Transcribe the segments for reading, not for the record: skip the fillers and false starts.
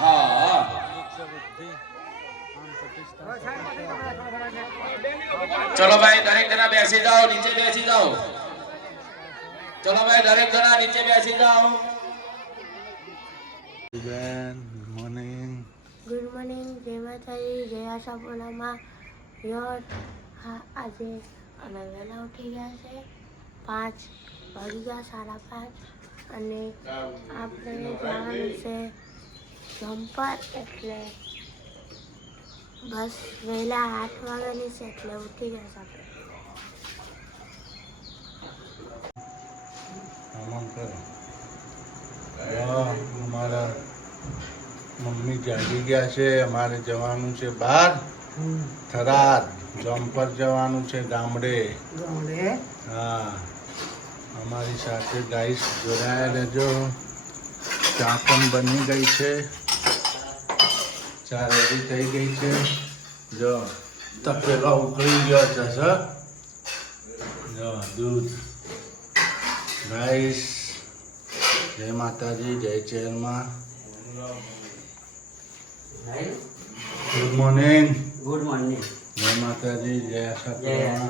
હા ચલો ભાઈ દરેક જણા બેસી જાઓ, નીચે બેસી જાઓ. ચલો ભાઈ દરેક જણા નીચે બેસી જાઓ. બેન ગુડ મોર્નિંગ, જય માતાજી, જય આશાપુરામાં. હા, આજે અમે વહેલા ઉઠી ગયા છે. 5 વાગી ગયા, 5:30. અને આપણે જવાનું છે જમ્પર, એટલે બસ વહેલા 8 વાગ્યાની છે, એટલે ઉઠી ગયા છે આપણે. અમારા મમ્મી જાગી ગયા છે. અમારે જવાનું છે બહાર થરાદ, જમ્પર જવાનું છે ગામડે. હા, અમારી સાથે ગાઈસ જોડાયા રહેજો. ચા પણ બની ગઈ છે, ચા રેડી થઈ ગઈ છે. જો તપેલો ઉકળી ગયો છે સર. જો દૂધ. ગાઈસ જય માતાજી, જય ચેરમાં. Good morning. Good morning. જય માતાજી, જય આશાપુરા.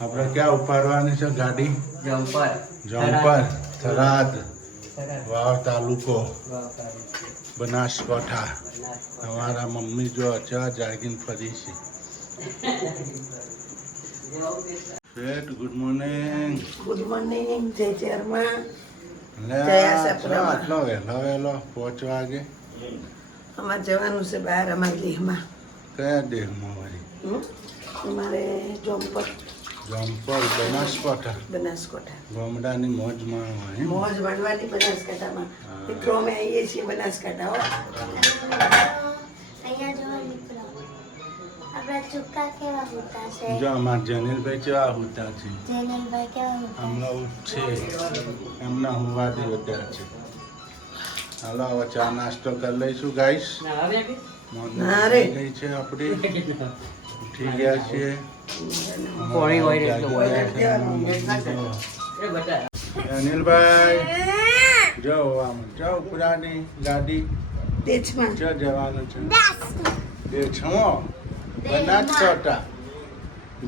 આપણે ક્યાં ઉપાડવાની છે ગાડી? જમ્પર. જમ્પર, થરાદ, વાવ તાલુકો, બનાસકાંઠા. અમારા મમ્મી જો અચા જાગીને ફરી છે. શેઠ ગુડ મોર્નિંગ. ગુડ મોર્નિંગ, જય ચેરમાં. આટલો વહેલો 5 વાગે. અમારે જવાનું છે બહાર, અમારા દેહમાં. કયા દેહમાં વળી? અમારે જમ્પર, બનાસકાંઠા. બનાસકાંઠા. ગામડાની મોજ માણવાની. મોજ માંડવાની બનાસકાંઠામાં. મિત્રો અમે આવીએ છીએ બનાસકાંઠા. હો, અહીંયા જો મિત્રો આપણા ચુક્કા કેવા હોતા છે. જો અમારા જનીલભાઈ કેવા હોતા છે. જેનલભાઈ કેવા હોતા હમણાં ઉઠશે, એમના હોવાથી વધારે છે. હાલો હવે ચા નાસ્તો કરી લઈશું ગાઈસ. ના રે. ગઈ છે આપણી, ઉઠી ગયા છીએ. અનિલભાઈ જો આમ જો ઉપરાની ગાડી દેશમાં જો જવાનું છે. દેશમાં બનાસકાંઠા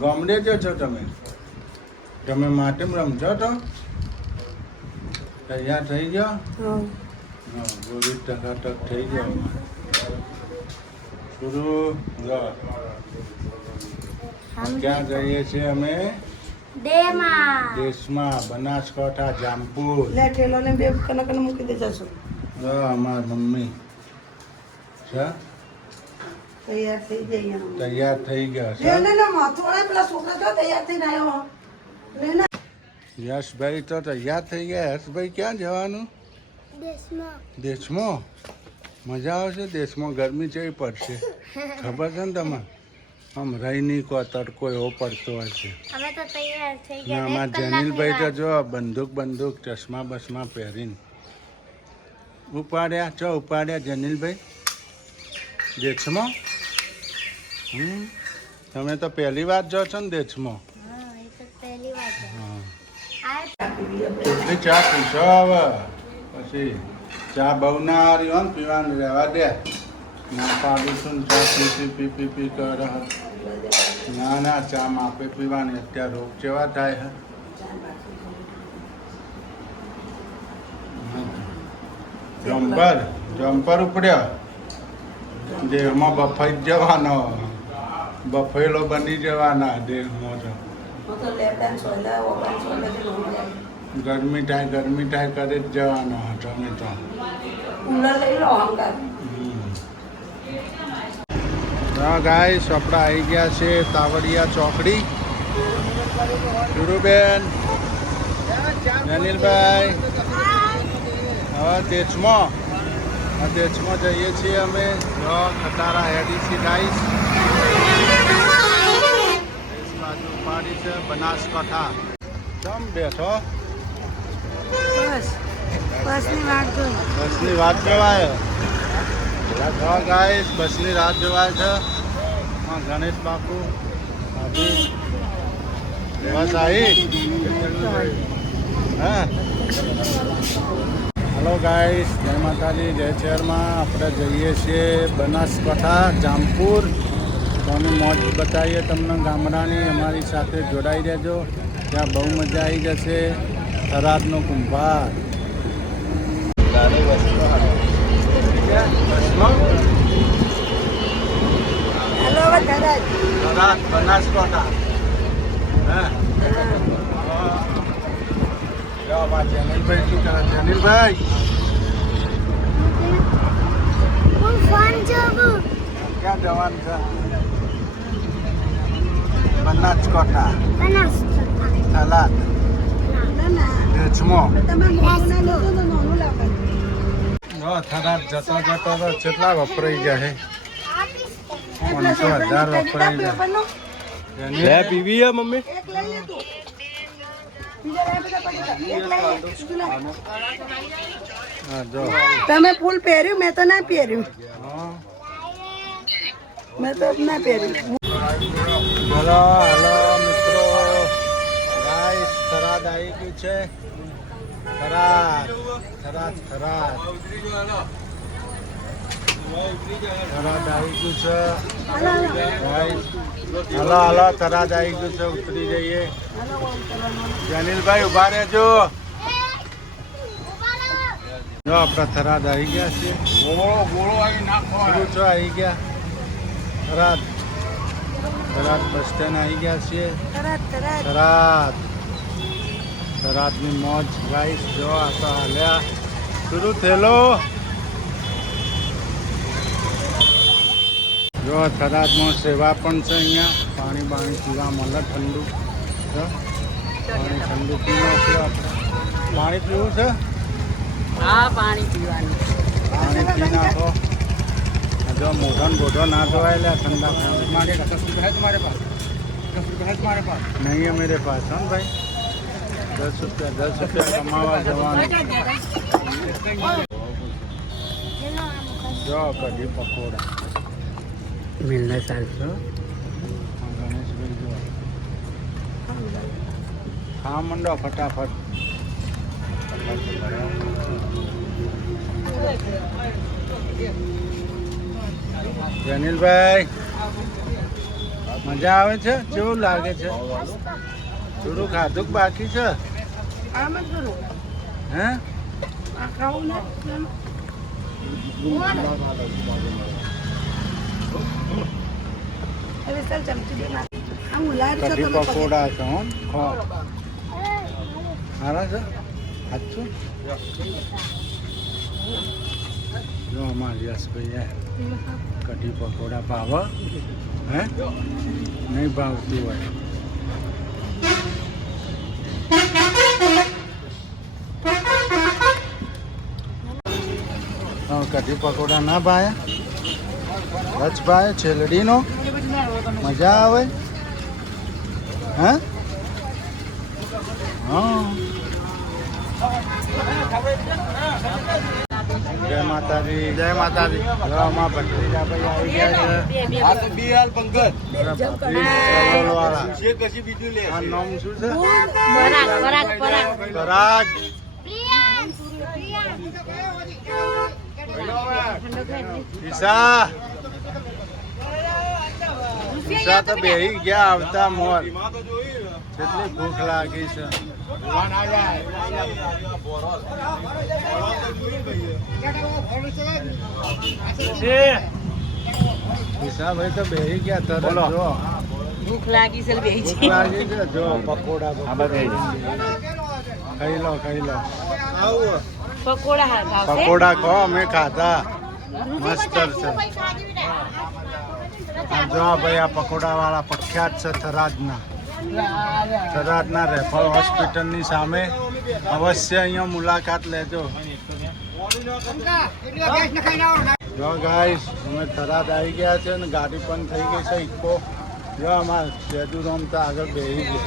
ગામડે જો છો તમે? તમે માટે રમજો તો તૈયાર થઈ ગયો? ગોળી ટકાટક થઈ ગયો. શરૂ ક્યાં જઈએ છીએ અમે? દેશમાં, બનાસકાંઠા, જામપુર. લે ઠેલો ને બે કનક મૂકી દે જશું. અમારા મમ્મી છે તૈયાર થઈ જઈએ. તૈયાર થઈ ગયા છે. પેલા છોકરા તો તૈયાર થઈને આવ્યો. યશભાઈ તો તૈયાર થઈ ગયા. યશભાઈ ક્યાં જવાનું? દેશમાં. મજા આવશે દેશમાં. ગરમી જેવી પડશે, ખબર છે ને તમે? આમ રહી નહીં કો તડકો એવો પડતો હશે. અમે તો તૈયાર થઈ ને ગયા. અમારા જનીલભાઈ તો જો બંદૂક ચશ્મા બસમાં પહેરીને ઉપાડ્યા. ચો ઉપાડ્યા જનીલભાઈ દેશમાં? તમે તો પહેલી વાર જો છો ને દેશમાં? હા, એ તો પહેલી વાર છે. કેટલી ચા પીશો હવે? પછી ચા બહુ ના હારી હોય ને પીવાનું રહેવા દે. ના પાડું છું ને ચા પી કરે. ના ચા માપે પીવાની. અત્યારે રોગ કેવા થાય હે. જમ્પર ઉપડ્યો. દેહમાં બફાઈ જ જવાનો. બફેલો બની જવાના દેહમાં. ગરમી થાય કરી જ જવાનો તમે તો. હા ગાઈસ, આપણે આવી ગયા છે તાવડિયા ચોકડી. ગુરુબેન, અનિલભાઈ, હવે દેશમાં જઈએ છીએ અમે. ખટારા એડીસી ડાઈસ બાજુ ઉપાડી છે બનાસકાંઠા. ચમ બેઠો? બસની વાત જોઈ. બસની વાત જોવાય. ગાઈસ બસની રાત જોવાય છે. ગણેશ બાપુ બસ આવી. હા હલો ગાઈસ, જય માતાજી, જય શહેરમાં. આપણે જઈએ છીએ બનાસકાંઠા, જામપુર. ત્યાંની મોજ બતાવીએ તમને ગામડાની. અમારી સાથે જોડાઈ રહેજો, ત્યાં બહુ મજા આવી જશે. થરાદનો કુંભાર. હેલો થરાદ. થરાદ બનાસકાંઠા. હા જનીલભાઈ શું કરે? જનીલભાઈ હું ફોન જોઉં. ક્યાં જવાનું છે? બનાસકાંઠા, બનાસકાંઠા. થરાદ, રેચમો. થરાદ જતો જતો તો કેટલા વપરાઈ ગયા છે? 500,000 વપરાઈ ગયા. લે પીવી હે મમ્મી. હા જો. તમે ફૂલ પહેર્યું, મેં તો ના પહેર્યું. હા. મેં તો ના પહેર્યું. બોલો હલો મિત્રો, ગાઈસ થરાદ આવી ગયું છે. થરાદ થરાદ થરાદ થરાદ આવી ગયું છે. ગાઈસ હલો હલો થરાદ આવી ગયું છે. ઉતરી જઈએ. જનીલભાઈ ઉભા રહેજો. જો આપણા થરાદ આવી ગયા છે. ગોળો આવી નાખો. આવી ગયા થરાદ. થરાદ બસ સ્ટેન્ડ આવી ગયા છીએ. થરાદ થરાદની મોજ ગાઈસ. જો આ તો હાલ્યા શરૂ થયેલો. જો થરાદમાં સેવા પણ છે. અહીંયા પાણી બાણી પીવા મળે ઠંડુ. જો પાણી ઠંડુ પીવું છે. આપણે પાણી પીવું છે. હા, પાણી પીવાનું. પાણી પી નાખો. જો મોઢો ને બોઢો ના ધોવાય લે ઠંડા પાણી. નહીં है मेरे पास. हाँ भाई, 10 रुपया कमावा जवान. जो कढ़ी पकोड़ा મિલના સાલ ગણેશભાઈ જો ખા મંડો ફટાફટ. જનીલભાઈ મજા આવે છે? કેવું લાગે છે? થોડું ખાધું બાકી છે? આમ જ કરું. હે આ ખાવું ને હવે ચાલ ચમચી દે નાખ. આ ઉલાર છે કઢી તમે પકડ. પકોડા છે. હો ખો સારા છે. સાચું જો અમારા યશભાઈ કઢી પકોડા ભાવે હે? નહીં ભાવતી હોય. કઢી પકોડા ના ભાયા? રચ ભાઈ છેલડીનો મજા આવે. હા હા. જય માતાજી, જય માતાજી. માં ભત્રીજા ભાઈ આવી ગયા છે. બીહાલ પંકજ વાળા. છે કશી બીજું લે. આ નામ શું છે? પરાગ. પરાગ. ઈશા ઈશા તો બેહી ગયા આવતા મોર. કેટલી ભૂખ લાગી છે. ઈશાભાઈ તો બેહી ગયા તરત. જો ભૂખ લાગી છે બેહી ભૂખ લાગી છે. જો પકોડા ખાઈ લો ખાઈ લો. પકોડા ભાવશે. પકોડા ખો, અમે ખાધા. મસ્ત છે. જો ભાઈ આ પકોડા વાળા પ્રખ્યાત છે થરાદના. થરાદના રેફલ હોસ્પિટલની સામે. અવશ્ય અહીંયા મુલાકાત લેજો. જો ગાઈસ અમે થરાદ આવી ગયા છે ને ગાડી પણ થઈ ગઈ છે ઇકો. જો અમારે સેદુરામ તો આગળ બેસી ગયું.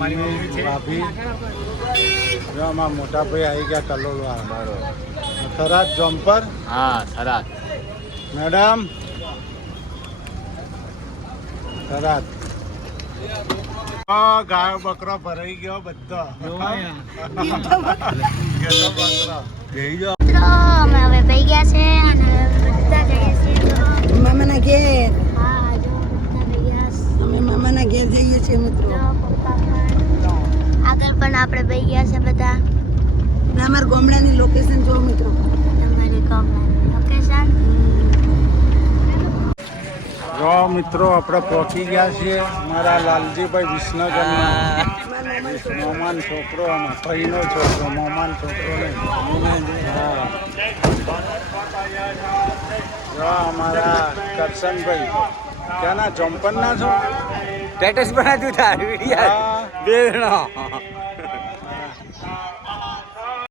મમ્મી ભાભી. જો અમારા મોટા ભાઈ આવી ગયા કલોલ વાળા. થરાદ જમ્પર. હા થરાદ. મેડમ થરાદ ગાયો બકરો ભરાઈ ગયો બધો ગેલો બકરો બેહી જાઓ. મિત્રો અમે હવે ભાઈ ગયા છે અને બધા જઈએ છીએ તો મામાના ઘેર હા જો બધા ભાઈ ગયા છે. અમે મામાના ઘેર જઈએ છીએ મિત્રો. જો પપ્પા પણ આગળ પણ આપણે ભાઈ ગયા છે બધા. અને અમારા ગામડાની લોકેશન જો મિત્રો. તમારી ગામડાની લોકેશન જો મિત્રો આપણે પહોંચી ગયા છીએ મારા લાલજીભાઈ વિસનગરના મોમાન છોકરો અને ભાઈનો છોકરો મોમાન છોકરો નહીં. હા જો અમારા કરશનભાઈ ક્યાંના ચોંપનના છો? સ્ટેટસ બનાવ્યું था वीडियो देखना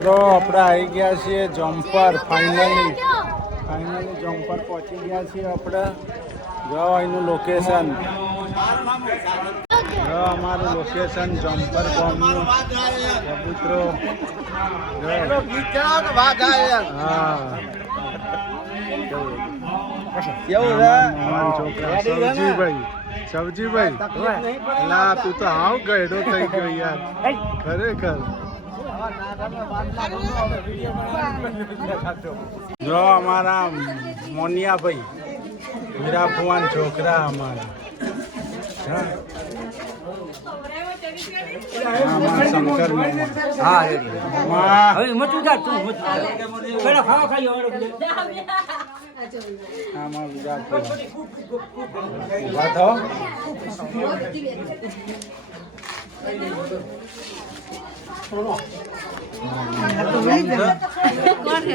તો આપણે આવી ગયા છીએ જમ્પર ફાઇનલી જમ્પર પહોંચી ગયા છીએ આપણે. જો અહીંનું લોકેશન જો અમારું લોકેશન જમ્પર ગામનું કબૂતરો. હા મોહન છોકરા સબજીભાઈ લા તું તો હાવ ગયડો થઈ ગયો યાર ખરેખર. જો અમારા મોનિયાભાઈ હીરા ભુવાન છોકરા અમારા. હા. આમાં શંકર મામા. हाँ માં अभी मत उठा तू मत पहले खाओ खाई આમાં વિરાટભાઈ. ઊભા થાઓ.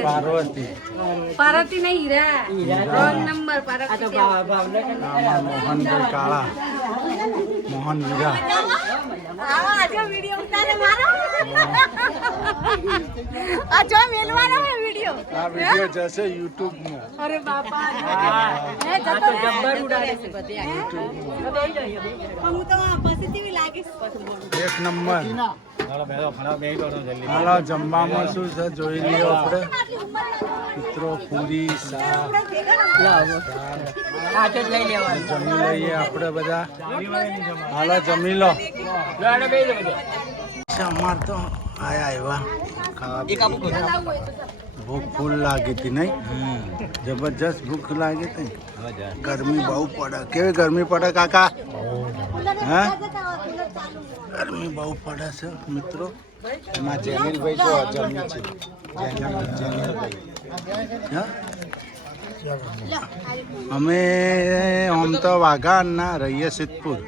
પાર્વતી पार्वती नहीं हीरा रॉन्ग नंबर पार्वती આમાં મોહનભાઈ કાળા મોહન વીરા. आजो वीडियो उतारे मारो आजो मेलवाना है वीडियो આ વિડીયો જશે યુટ્યુબમાં. अरे बापा है जतो जब्बर उड़ाड़े से बते हम तो पॉजिटिव लागे એક નંબર. હાલો જમવામાં શું છે જોઈ લઈએ આપણે. મિત્રો પૂરી શાક જમી લઈએ આપણે બધા. હાલો જમી લો. અમાર તો આવ્યા ખાવા. ભૂખ ફૂલ લાગી હતી નહીં? જબરજસ્ત ભૂખ લાગી હતી. ગરમી બહુ પડે. કેવી ગરમી પડે કાકા? હા ગરમી બહુ પડે છે મિત્રો. એમાં જેનિલભાઈ જો જમી છે. જેનિલભાઈ હા. અમે આમ તો વાઘાના રહીએ સિદ્ધપુર.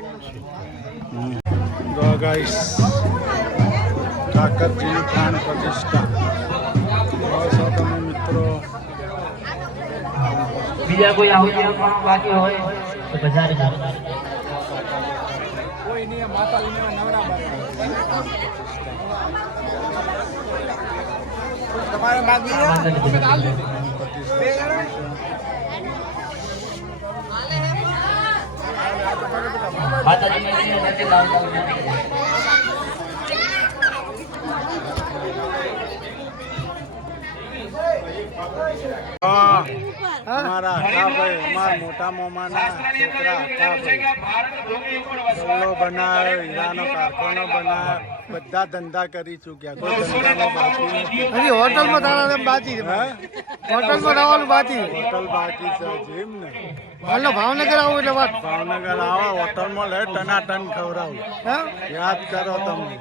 ગાઈસ ઠાકરજીની પ્રાણ પ્રતિષ્ઠા છો તમે મિત્રો. બીજા કોઈ આવું બાકી હોય તો બજારે જાઓ. માતાજી મંદિરના વચ્ચે લાવતા હોય. અમારા અખાભાઈ અમારા મોટા મામાના છોકરા અખાભાઈ ગલ્લો બનાવ્યો, હીરાનો કારખાનો બનાવ્યો, બધા ધંધા કરી ચૂક્યા. કોઈ ધંધામાં બાકી નથી. હોટલમાં તારા બાકી હે? હોટલમાં રહેવાનું બાકી હોટલ બાકી છે જેમ ને. હાલો ભાવનગર આવું એટલે વાત ભાવનગર આવો હોટલમાં લે ટનાટન ખવડાવું. યાદ કરો તમે.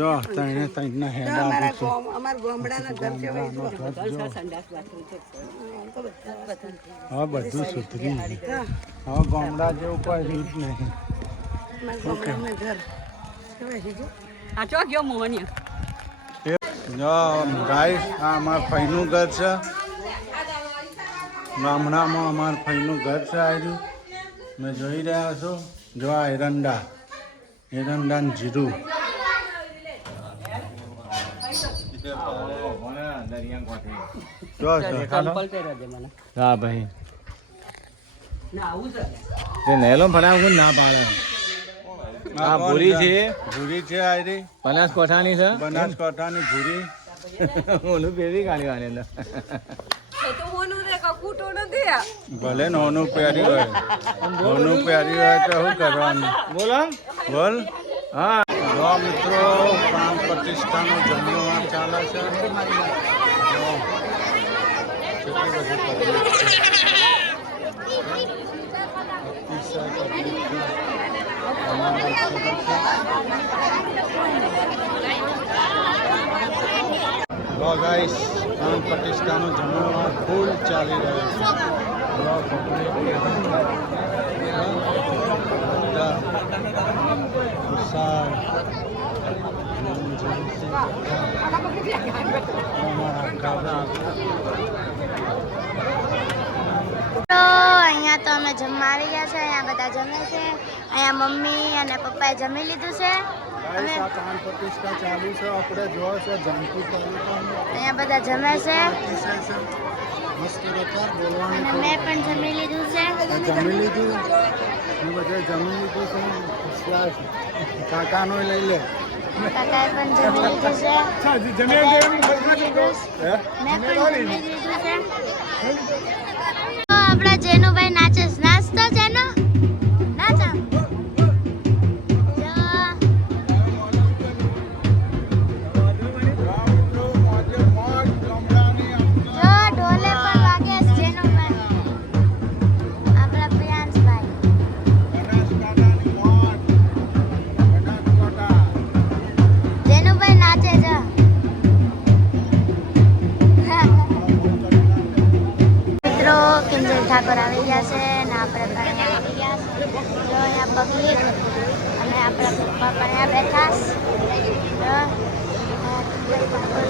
જો તઈને તઈના હેડા અમારા ગામડાના ઘર છે ભાઈ જો. હા બધું સુધરી ગયું. હવે ગામડા જેવું કોઈ રીત નહીં. અમારા ગામડાના ઘર આ ચો ગયો મોહનિયા જો ગાઈસ આ અમારા ફઈનું ઘર છે. ગામડામાં અમારા ફઈનું ઘર છે. આવ્યું મેં જોઈ રહ્યા છો. જો આ એરંડા ને જીરું. જો હા ભાઈ તે નેલો ફરાવ કોણ ના પાડે. આ ભૂરી છે. ભૂરી છે. આયરી બનાસકાંઠાની છે. બનાસકાંઠાની ભૂરી. ઓલું પેરી કાઢી વાળી અંદર તો હોનું રે કકુ ખૂટો નથી ભલે નોનું પ્યારી હોય નોનું પ્યારી હોય તો શું કરવાનું બોલો બોલ હા જો મિત્રો પ્રાણ પ્રતિષ્ઠાનો જન્મવાર ચાલે છે જો, કેટલી બધી public છે. અતિશય public છે. અમારા ઈશ્વર છે. જો ગાઈસ પ્રાણ પ્રતિષ્ઠાનો જન્મવાર ફૂલ ચાલી રહ્યો છે જો public બધા વિશાળ અમારા ગામના તો અહીંયા તો અમે જમવા આવી ગયા છે. અહીંયા બધા જમે છે. અહીંયા મમ્મી અને પપ્પાએ જમી લીધું છે. અમે આ પ્રાણ પ્રતિષ્ઠા ચાલુ છે આપણે જોવો છો જાનકી તાલુકામાં અહીંયા બધા જમે છે અતિશય છે મસ્ત બતા બોલવાનું અને મેં પણ જમી લીધું છે. જમી લીધું એ બધે જમી લીધું છે વિશ્વાસ કાકાનો લઈ લે કાકાએ પણ જમી લીધું છે. મેં પણ જમી લીધું છે. તો આપણા જેનુભાઈ નાચે છે. નાચતો જેનો નાચો જો ઢોલે પણ વાગે છે જેનુભાઈ. આપણા પ્રિયાંશભાઈ જેનુભાઈ નાચે છે. મિત્રો કિંજલ ઠાકોર આવી ગયા છે અને આપણે પણ અહીંયા આવી ગયા છે. જો અહીંયા પબ્લિક અને આપણા પપ્પા પણ અહીંયા બેઠા છે. જો, કિંજલ ઠાકોર